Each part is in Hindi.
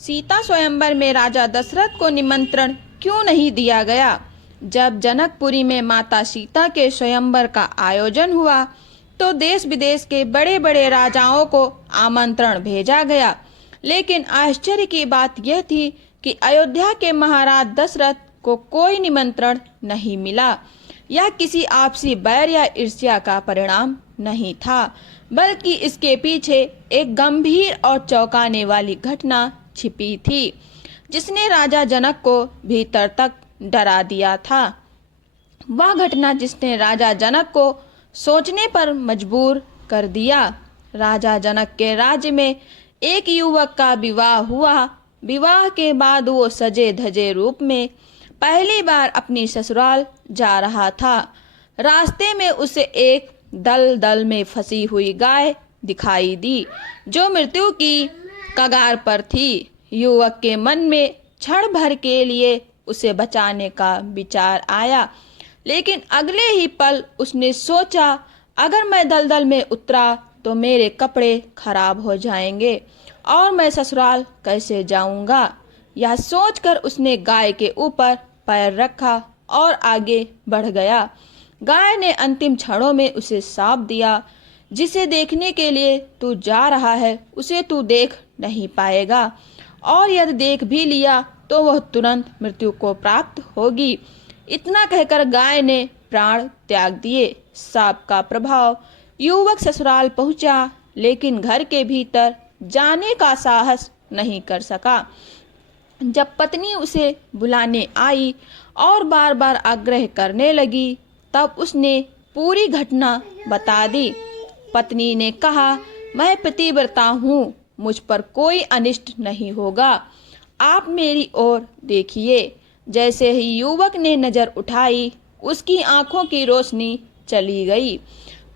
सीता स्वयंवर में राजा दशरथ को निमंत्रण क्यों नहीं दिया गया? जब जनकपुरी में माता सीता के स्वयंवर का आयोजन हुआ तो देश विदेश के बड़े बड़े राजाओं को आमंत्रण भेजा गया, लेकिन आश्चर्य की बात यह थी कि अयोध्या के महाराज दशरथ को कोई निमंत्रण नहीं मिला। यह किसी आपसी बैर या ईर्ष्या का परिणाम नहीं था, बल्कि इसके पीछे एक गंभीर और चौंकाने वाली घटना छिपी थी, जिसने राजा जनक को भीतर तक डरा दिया था। वह घटना जिसने राजा जनक को सोचने पर मजबूर कर दिया। राजा जनक के राज्य में एक युवक का विवाह हुआ। विवाह के बाद वो सजे धजे रूप में पहली बार अपनी ससुराल जा रहा था। रास्ते में उसे एक दलदल में फंसी हुई गाय दिखाई दी, जो मृत्यु की कगार पर थी। युवक के मन में क्षण भर के लिए उसे बचाने का विचार आया, लेकिन अगले ही पल उसने सोचा, अगर मैं दलदल में उतरा तो मेरे कपड़े खराब हो जाएंगे और मैं ससुराल कैसे जाऊंगा। यह सोचकर उसने गाय के ऊपर पैर रखा और आगे बढ़ गया। गाय ने अंतिम क्षणों में उसे शाप दिया, जिसे देखने के लिए तू जा रहा है उसे तू देख नहीं पाएगा, और यदि देख भी लिया तो वह तुरंत मृत्यु को प्राप्त होगी। इतना कहकर गाय ने प्राण त्याग दिए। शाप का प्रभाव युवक ससुराल पहुंचा, लेकिन घर के भीतर जाने का साहस नहीं कर सका। जब पत्नी उसे बुलाने आई और बार बार आग्रह करने लगी, तब उसने पूरी घटना बता दी। पत्नी ने कहा, मैं पतिव्रता हूँ, मुझ पर कोई अनिष्ट नहीं होगा, आप मेरी ओर देखिए। जैसे ही युवक ने नजर उठाई, उसकी आंखों की रोशनी चली गई।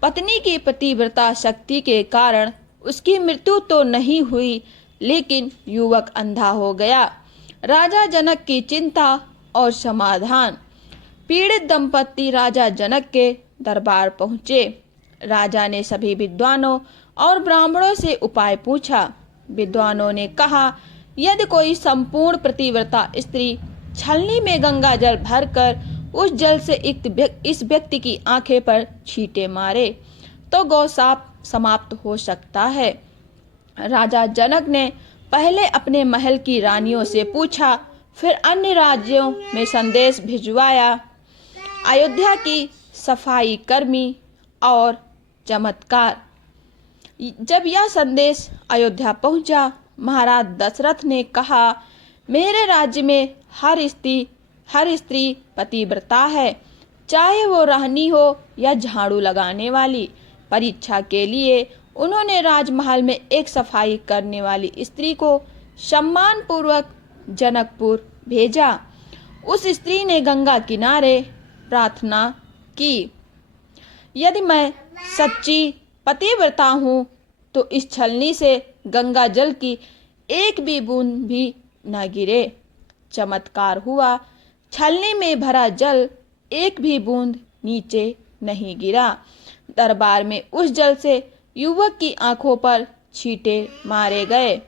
पत्नी की पतिव्रता शक्ति के कारण उसकी मृत्यु तो नहीं हुई, लेकिन युवक अंधा हो गया। राजा जनक की चिंता और समाधान। पीड़ित दंपति राजा जनक के दरबार पहुँचे। राजा ने सभी विद्वानों और ब्राह्मणों से उपाय पूछा। विद्वानों ने कहा, यदि कोई संपूर्ण पतिव्रता स्त्री छलनी में गंगा जल भरकर उस जल से इस व्यक्ति की आंखें पर छींटे मारे तो गौशाप समाप्त हो सकता है। राजा जनक ने पहले अपने महल की रानियों से पूछा, फिर अन्य राज्यों में संदेश भिजवाया। अयोध्या की सफाई कर्मी और चमत्कार। जब यह संदेश अयोध्या पहुंचा, महाराज दशरथ ने कहा, मेरे राज्य में हर स्त्री पतिव्रता है, चाहे वो रानी हो या झाड़ू लगाने वाली। परीक्षा के लिए उन्होंने राजमहल में एक सफाई करने वाली स्त्री को सम्मान पूर्वक जनकपुर भेजा। उस स्त्री ने गंगा किनारे प्रार्थना की, यदि मैं सच्ची पतिव्रता हूँ तो इस छलनी से गंगा जल की एक भी बूंद भी न गिरे। चमत्कार हुआ, छलनी में भरा जल एक भी बूंद नीचे नहीं गिरा। दरबार में उस जल से युवक की आंखों पर छींटे मारे गए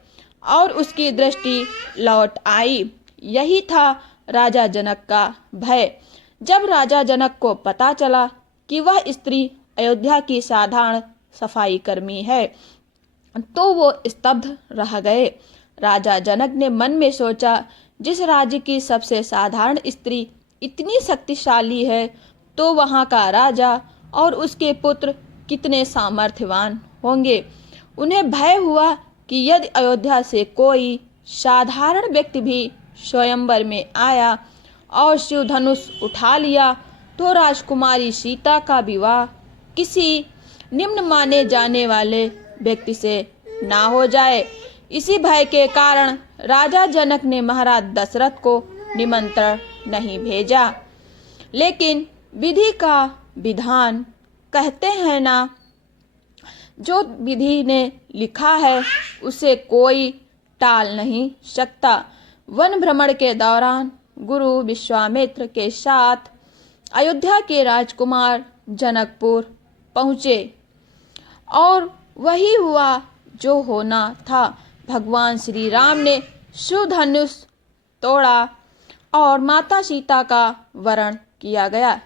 और उसकी दृष्टि लौट आई। यही था राजा जनक का भय। जब राजा जनक को पता चला कि वह स्त्री अयोध्या की साधारण सफाई कर्मी है, तो वो स्तब्ध रह गए। राजा जनक ने मन में सोचा, जिस राज्य की सबसे साधारण स्त्री इतनी शक्तिशाली है, तो वहाँ का राजा और उसके पुत्र कितने सामर्थ्यवान होंगे। उन्हें भय हुआ कि यदि अयोध्या से कोई साधारण व्यक्ति भी स्वयंवर में आया और शिव धनुष उठा लिया, तो राजकुमारी सीता का विवाह किसी निम्न माने जाने वाले व्यक्ति से ना हो जाए। इसी भय के कारण राजा जनक ने महाराज दशरथ को निमंत्रण नहीं भेजा। लेकिन विधि का विधान, कहते हैं ना, जो विधि ने लिखा है उसे कोई टाल नहीं सकता। वन भ्रमण के दौरान गुरु विश्वामित्र के साथ अयोध्या के राजकुमार जनकपुर पहुँचे और वही हुआ जो होना था। भगवान श्री राम ने शिव धनुष तोड़ा और माता सीता का वरण किया गया।